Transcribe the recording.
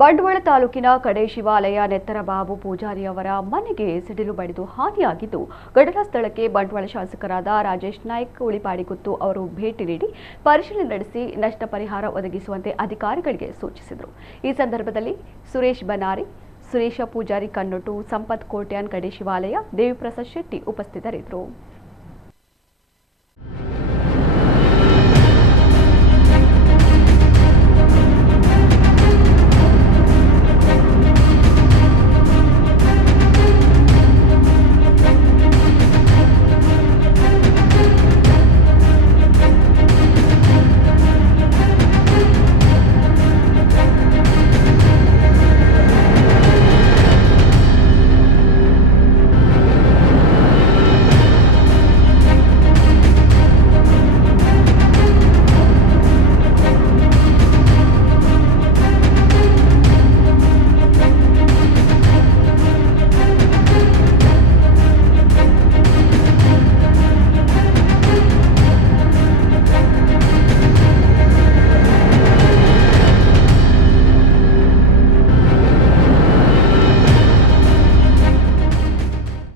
ಬಂಟ್ವಾಳ ತಾಲೂಕಿನ ಕಡೆ ಶಿವಾಲಯ ನೆತ್ತರಬಾಬು ಪೂಜಾರಿ ಅವರ ಮನೆಗೆ ಸಿಡಿಲು ಬಡಿದು ಹಾನಿಯಾಗಿದ್ದು, ಘಟನಾ ಸ್ಥಳಕ್ಕೆ ಬಂಟ್ವಾಳ ಶಾಸಕರಾದ ರಾಜೇಶ್ ನಾಯ್ಕ್ ಉಳಿಪಾಡಿಗುತ್ತು ಅವರು ಭೇಟಿ ನೀಡಿ ಪರಿಶೀಲನೆ ನಡೆಸಿ ನಷ್ಟ ಪರಿಹಾರ ಒದಗಿಸುವಂತೆ ಅಧಿಕಾರಿಗಳಿಗೆ ಸೂಚಿಸಿದರು. ಈ ಸಂದರ್ಭದಲ್ಲಿ ಸುರೇಶ್ ಬನಾರಿ, ಸುರೇಶ ಪೂಜಾರಿ ಕನ್ನೊಟ್ಟು, ಸಂಪತ್ ಕೋಟ್ಯಾನ್ ಕಡೆ ಶಿವಾಲಯ, ದೇವಿಪ್ರಸಾದ್ ಶೆಟ್ಟಿ ಉಪಸ್ಥಿತರಿದ್ದರು.